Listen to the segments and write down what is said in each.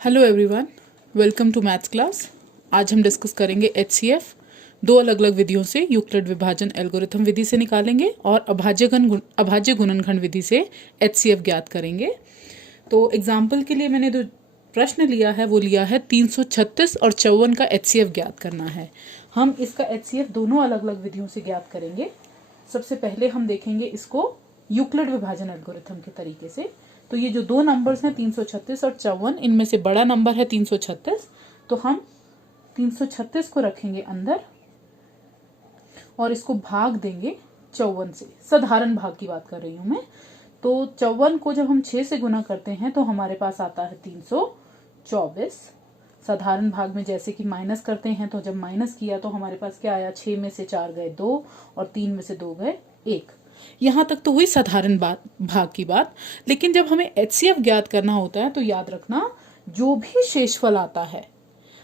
Hello everyone, welcome to maths class. आज हम discuss करेंगे HCF। दो अलग अलग विधियों से, यूक्लिड विभाजन एल्गोरिथम विधि से निकालेंगे और अभाज्य गुणनखंड विधि से HCF ज्ञात करेंगे। तो एग्जाम्पल के लिए मैंने जो प्रश्न लिया है वो लिया है 336 और 54 का HCF ज्ञात करना है। हम इसका HCF दोनों अलग अलग विधियों से ज्ञात करेंगे। सबसे पहले हम देखेंगे इसको यूक्लिड विभाजन एल्गोरिथम के तरीके से। तो ये जो दो नंबर्स हैं 336 और 54, इनमें से बड़ा नंबर है 336, तो हम 336 को रखेंगे अंदर और इसको भाग देंगे 54 से। साधारण भाग की बात कर रही हूं मैं। तो 54 को जब हम 6 से गुना करते हैं तो हमारे पास आता है 324। साधारण भाग में जैसे कि माइनस करते हैं, तो जब माइनस किया तो हमारे पास क्या आया, 6 में से 4 गए 2 और 3 में से 2 गए 1। यहां तक तो हुई साधारण भाग की बात। लेकिन जब हमें HCF ज्ञात करना होता है तो याद रखना, जो भी शेषफल आता है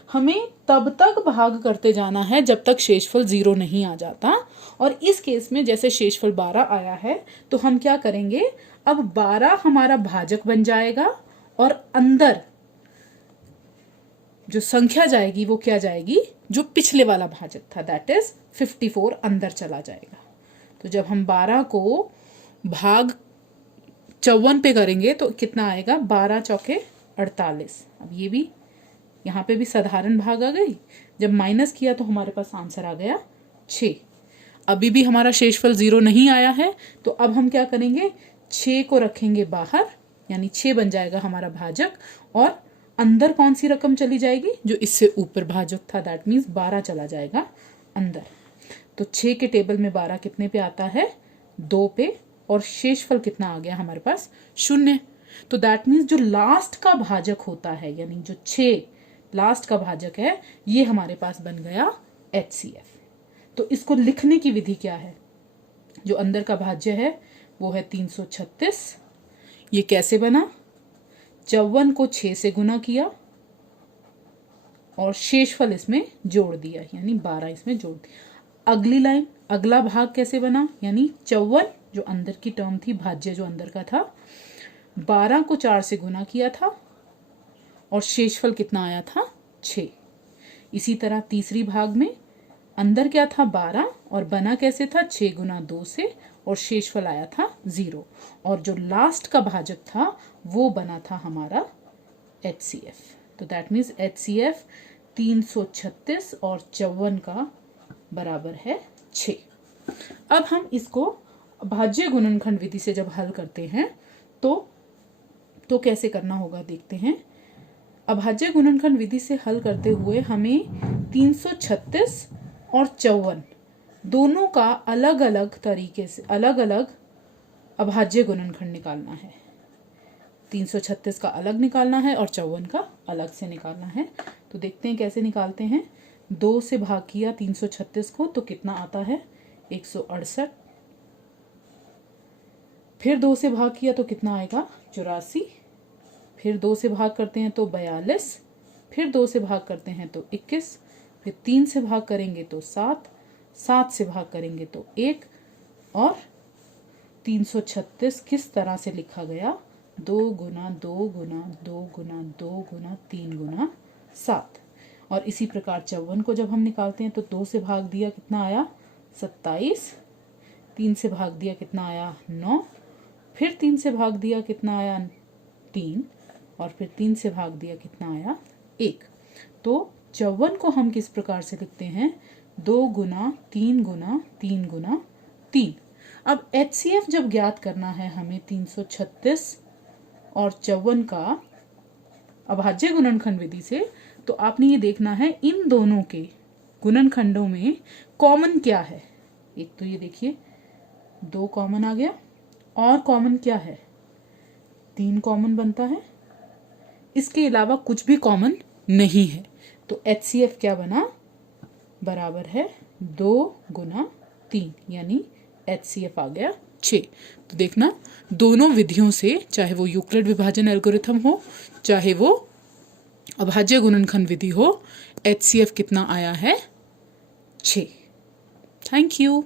हमें तब तक भाग करते जाना है जब तक शेषफल 0 नहीं आ जाता। और इस केस में जैसे शेषफल 12 आया है तो हम क्या करेंगे, अब 12 हमारा भाजक बन जाएगा और अंदर जो संख्या जाएगी वो क्या जाएगी, जो पिछले वाला भाजक था, दैट इज 54 अंदर चला जाएगा। तो जब हम 12 को भाग 54 पे करेंगे तो कितना आएगा, 12 चौके 48। अब ये भी यहाँ पे भी साधारण भाग आ गई। जब माइनस किया तो हमारे पास आंसर आ गया 6। अभी भी हमारा शेषफल 0 नहीं आया है, तो अब हम क्या करेंगे, 6 को रखेंगे बाहर, यानी 6 बन जाएगा हमारा भाजक और अंदर कौन सी रकम चली जाएगी, जो इससे ऊपर भाजक था, दैट मीन्स 12 चला जाएगा अंदर। तो 6 के टेबल में 12 कितने पे आता है, 2 पे, और शेषफल कितना आ गया हमारे पास, 0। तो दैट मीन्स जो लास्ट का भाजक होता है, यानी जो 6 लास्ट का भाजक है, ये हमारे पास बन गया HCF। तो इसको लिखने की विधि क्या है, जो अंदर का भाज्य है वो है 336। ये कैसे बना, 54 को 6 से गुना किया और शेषफल इसमें जोड़ दिया, यानी 12 इसमें जोड़ दिया। अगली लाइन, अगला भाग कैसे बना, यानी 54 जो अंदर की टर्म थी, भाज्य जो अंदर का था, 12 को 4 से गुना किया था और शेषफल कितना आया था, 6। इसी तरह तीसरी भाग में अंदर क्या था, 12, और बना कैसे था, 6 गुना 2 से, और शेषफल आया था 0। और जो लास्ट का भाजक था वो बना था हमारा HCF। तो दैट मीन्स HCF 336 और 54 का बराबर है 6। अब हम इसको भाज्य गुणनखंड विधि से जब हल करते हैं तो कैसे करना होगा देखते हैं। अभाज्य गुणनखंड विधि से हल करते हुए हमें 336 और 54 दोनों का अलग अलग तरीके से अलग अलग अभाज्य गुणनखंड निकालना है। 336 का अलग निकालना है और 54 का अलग से निकालना है। तो देखते हैं कैसे निकालते हैं। 2 से भाग किया 336 को तो कितना आता है, 168। फिर 2 से भाग किया तो कितना आएगा, 84। फिर 2 से भाग करते हैं तो 42। फिर 2 से भाग करते हैं तो 21। फिर 3 से भाग करेंगे तो 7। 7 से भाग करेंगे तो 1। और 336 किस तरह से लिखा गया, 2 गुना 2 गुना 2 गुना 2 गुना 3 गुना 7। और इसी प्रकार 54 को जब हम निकालते हैं तो 2 से भाग दिया कितना आया, 27। 3 से भाग दिया कितना आया, 9। फिर 3 से भाग दिया कितना आया, 3। और फिर 3 से भाग दिया कितना आया, 1। तो 54 को हम किस प्रकार से लिखते हैं, 2 गुना 3 गुना 3 गुना 3। अब HCF जब ज्ञात करना है हमें 336 और 54 का अभाज्य गुणनखंड विधि से, तो आपने ये देखना है इन दोनों के गुणनखंडों में कॉमन क्या है। एक तो ये देखिए 2 कॉमन आ गया, और कॉमन क्या है, 3 कॉमन बनता है। इसके अलावा कुछ भी कॉमन नहीं है। तो HCF क्या बना, बराबर है 2 गुना 3, यानी HCF आ गया 6। तो देखना दोनों विधियों से, चाहे वो यूक्लिड विभाजन एल्गोरिथम हो, चाहे वो अभाज्य गुणनखंड विधि हो, HCF कितना आया है, 6। Thank you.